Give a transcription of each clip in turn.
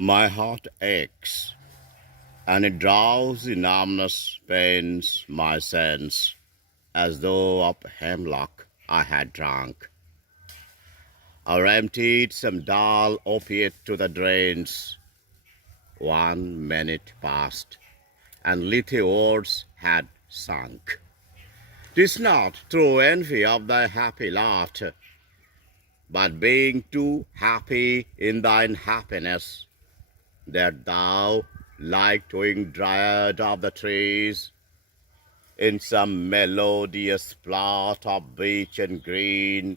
My heart aches, and a drowsy numbness pains my sense, as though of hemlock I had drunk, or emptied some dull opiate to the drains. 1 minute passed, and little words had sunk. 'Tis not through envy of thy happy lot, but being too happy in thine happiness, that thou, like twin dryad of the trees, in some melodious plot of beech and green,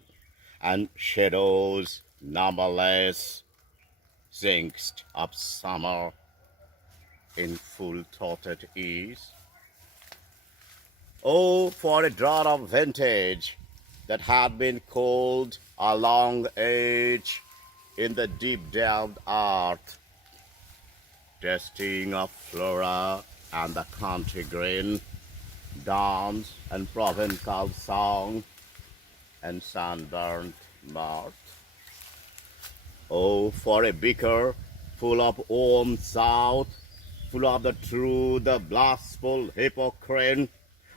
and shadows numberless, sing'st of summer in full-throated ease. Oh, for a draught of vintage that had been cold a long age in the deep-delved earth, tasting of flora and the country green, dance and provincial song and sunburnt mirth. Oh, for a beaker full of warm south, full of the true, the blissful hypocrite,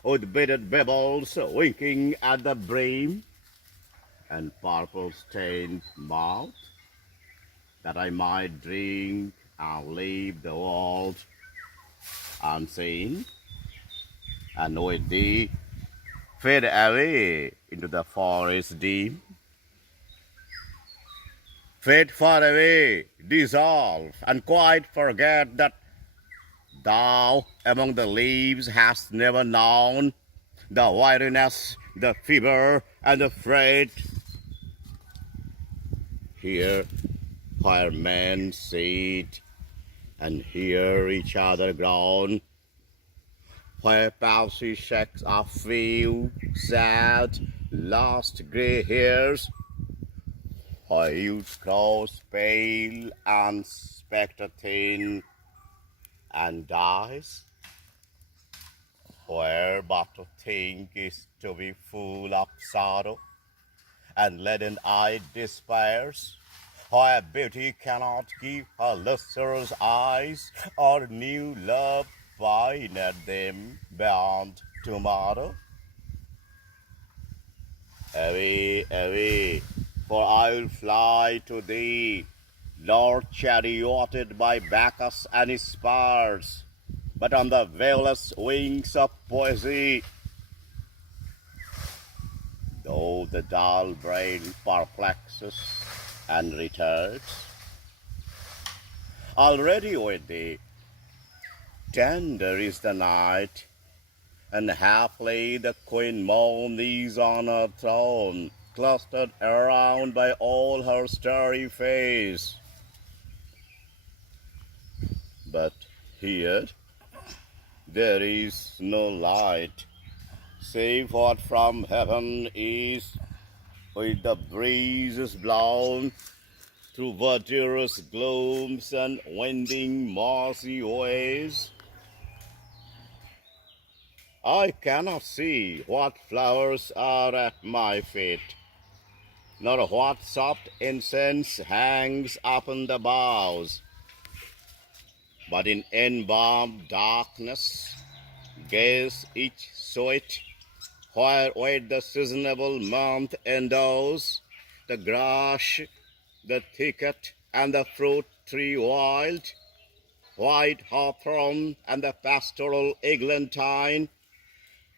with beaded bubbles winking at the brim, and purple-stained mouth, that I might drink and leave the world unseen, and with thee fade away into the forest dim, fade far away, dissolve, and quite forget that thou among the leaves hast never known the weariness, the fever, and the freight. Here, where men sit and hear each other groan, where palsy shakes a few sad, lost grey hairs, where youth grows pale and spectre thin and dies, where but to think is to be full of sorrow, and leaden-eyed despairs, where beauty cannot give her lustrous eyes, or new love pine at them beyond tomorrow. Away, away, for I will fly to thee, Lord charioted by Bacchus and his spars, but on the veilless wings of poesy. Though the dull brain perplexes and retards, already with thee tender is the night, and happily the Queen Moon is on her throne, clustered around by all her starry face. But here there is no light, save what from heaven is, with the breezes blown through verdurous glooms and winding mossy ways. I cannot see what flowers are at my feet, nor what soft incense hangs upon the boughs, but in embalmed darkness gaze each sweet, where with the seasonable month endows the grass, the thicket, and the fruit tree wild, white hawthorn and the pastoral eglantine,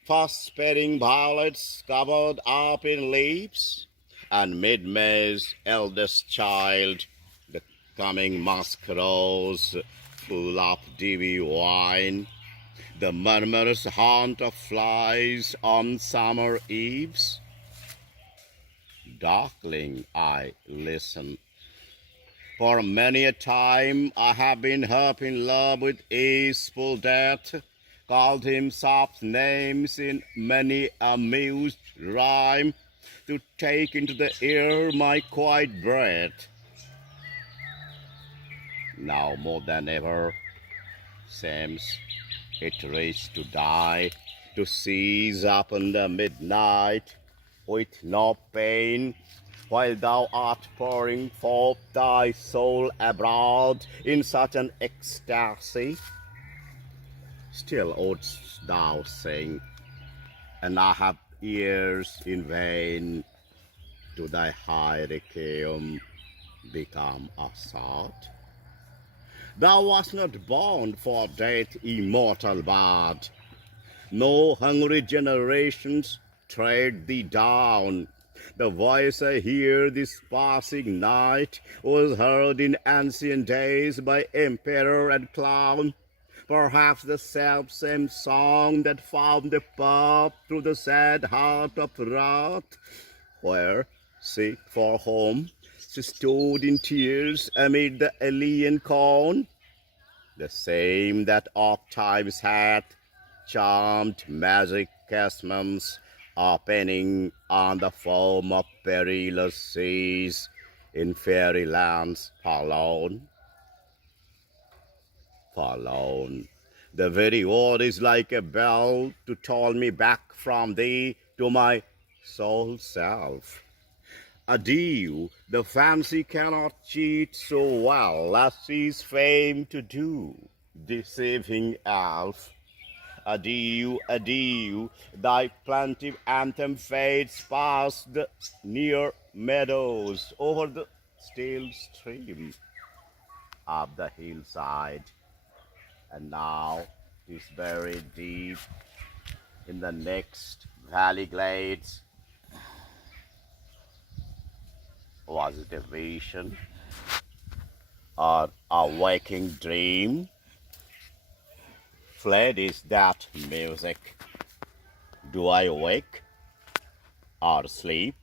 fast-spreading violets covered up in leaves, and mid-May's eldest child, the coming musk rose, full of dewy wine, the murmurous haunt of flies on summer eves. Darkling I listen, for many a time I have been half in love with easeful death, called him soft names in many a mused rhyme, to take into the ear my quiet breath. Now more than ever seems it reached to die, to seize upon the midnight, with no pain, while thou art pouring forth thy soul abroad in such an ecstasy. Still wouldst thou sing, and I have ears in vain, to thy high requiem become a sod? Thou wast not born for death, immortal bard. No hungry generations tread thee down. The voice I hear this passing night was heard in ancient days by emperor and clown. Perhaps the self-same song that found a path through the sad heart of wrath, where, sick for home, she stood in tears amid the alien corn. The same that oft times hath charmed magic casements, opening on the foam of perilous seas in fairy lands forlorn. Forlorn. The very word is like a bell to toll me back from thee to my sole self. Adieu, the fancy cannot cheat so well as she's famed to do, deceiving elf. Adieu, adieu, thy plaintive anthem fades past the near meadows over the still stream of the hillside, and now 'tis buried deep in the next valley glades. Was it a vision or a waking dream? Fled is that music. Do I wake or sleep?